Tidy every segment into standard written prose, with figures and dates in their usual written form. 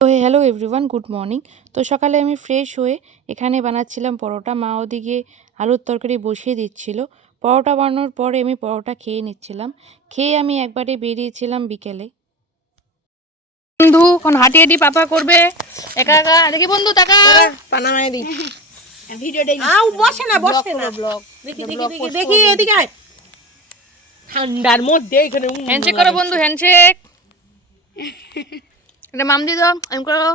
তো hello everyone, good morning. তো সকালে আমি ফ্রেশ হয়ে এখানে বানাচ্ছিলাম পরোটা। মা ওদিকে আলুর তরকারি বসিয়ে দিচ্ছিল। পরোটা বানানোর পরে আমি পরোটা খেয়ে নিচ্ছিলাম। খেয়ে আমি একবারে বেরিয়েছিলাম বিকেলে। বন্ধু এখন হাঁটি হাঁটি পাপা করবে একা একা। দেখি বন্ধু টাকা পানামায় দি ভিডিওটাই বসে না ব্লগ দেখি এদিকে আয়। ঠান্ডার মধ্যে এখানে হ্যান্ডশেক করো বন্ধু, হ্যান্ডশেক। এটা মাম দি দাও, এম করো।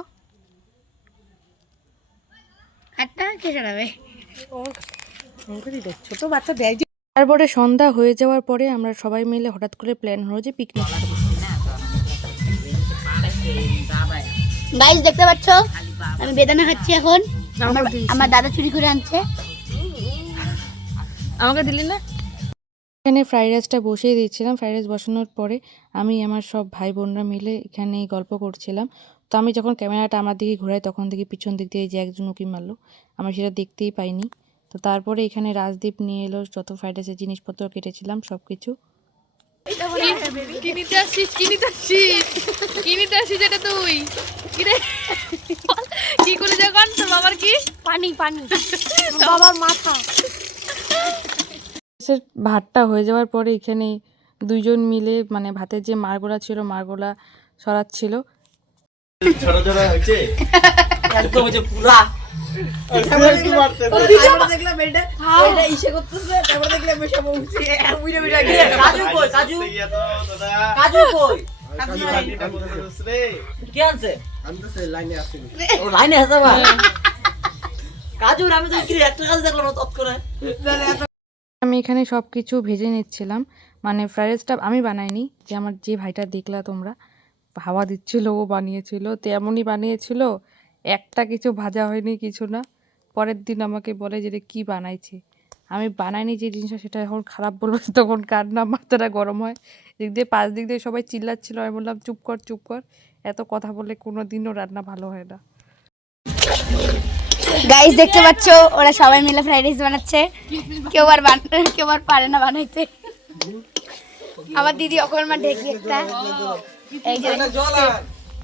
একটা কে চালাবে? ছোট বাচ্চা দেয়। তারপরে সন্ধ্যা হয়ে যাওয়ার পরে আমরা সবাই মিলে হঠাৎ করে প্ল্যান হলো যে পিকনিক করব। গাইস দেখতে পাচ্ছ আমি বেদানা খাচ্ছি এখন। আমার দাদা চুরি করে আনছে। আমাকে দিলি না? এখানে ফ্রাইড রাইসটা বসিয়ে দিয়েছিলাম। ফ্রাইড রাইস বসানোর পরে আমি আমার সব ভাই বোনরা মিলে এখানে গল্প করছিলাম। তো আমি যখন ক্যামেরাটা আমার দিকে ঘোরাই তখন দেখি পিছন দিক দিয়ে যে একজন উঁকি মারলো, আমরা সেটা দেখতেই পাইনি। তো তারপরে এখানে রাজদীপ নিয়ে এলো যত ফ্রাইড রাইসের জিনিসপত্র কেটেছিলাম সব কিছু। কিনিতে আসিস এটা তুই কি করলি যখন তোর বাবার কি পানি বাবার মাথা। ভাতটা হয়ে যাওয়ার পরে এখানে দুইজন মিলে মানে ভাতের যে মারগোলা ছিল মারগোলা সরাচ্ছিল। আমি এখানে সব কিছু ভেজে নিচ্ছিলাম, মানে ফ্রাইড রাইসটা আমি বানাইনি, যে আমার যে ভাইটা দেখলা তোমরা হাওয়া দিচ্ছিল ও বানিয়েছিল। তো এমনই বানিয়েছিল, একটা কিছু ভাজা হয়নি কিছু না। পরের দিন আমাকে বলে যে কী বানাইছে, আমি বানাইনি যে জিনিসটা সেটা এখন খারাপ বলবো, তখন কার না মাথাটা গরম হয়। দিক দিয়ে পাঁচ দিক দিয়ে সবাই চিল্লাচ্ছিল, আমি বললাম চুপ কর, এত কথা বললে কোনো দিনও রান্না ভালো হয় না। গাইস দেখতে পাচ্ছ ওরা সবাই মিলে ফ্রাইড রাইস বানাচ্ছে। কেউ আর পারে না বানাইতে। আমার দিদি অকর্মা ঢেকি একটা এই যে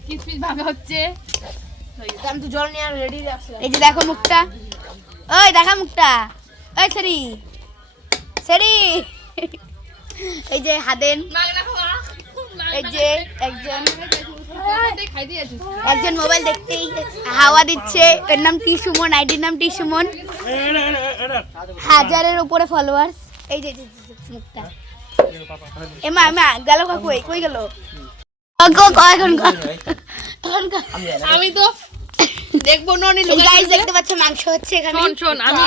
কিসমিস ভাঙা হচ্ছে। আমি তো জল নিয়ে রেডি আছি। এই যে দেখো মুখটা, ওই দেখা মুখটা, ওই সেরি এই যে হাদেন, এই যে একজন মোবাইল দেখতেই হাওয়া দিচ্ছে। এর নাম টি সুমন, আইডির নাম টি সুমন, 1000-এর উপরে ফলোয়ার্স। এই যে মুখটা এমা গেল কই গেল এখন আমি তো দেখবো ননি। গাইস দেখতে পাচ্ছ মাংস হচ্ছে এখানে। শোন আমি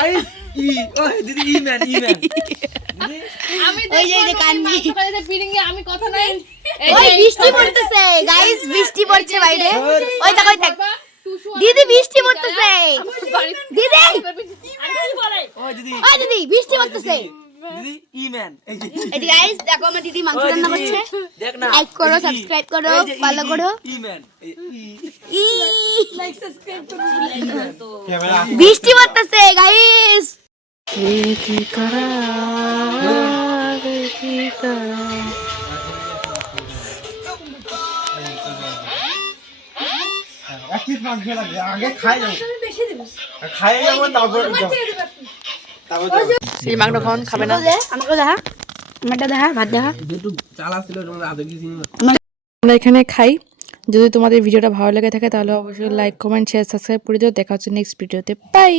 ওই যে কান্দি আমি কথা নাই। ওই বৃষ্টি পড়তেছে গাইস, বৃষ্টি পড়ছে বাইরে। ওই দেখ দিদি বৃষ্টি পড়তেছে। দিদি ওই দিদি বৃষ্টি পড়তেছে। এই যে গাইস দেখো আমার দিদি মাংস রান্না করছে। লাইক করো, সাবস্ক্রাইব করো, ফলো করো। বৃষ্টি পড়তেছে গাইস। খাবে না, আমাকে দেখা, আমারটা দেখা, ভাত দেখা। আমরা এখানে খাই। যদি তোমাদের ভিডিওটা ভালো লেগে থাকে তাহলে অবশ্যই লাইক, কমেন্ট, শেয়ার, সাবস্ক্রাইব করে দিও। দেখা হচ্ছে নেক্সট ভিডিওতে। বাই।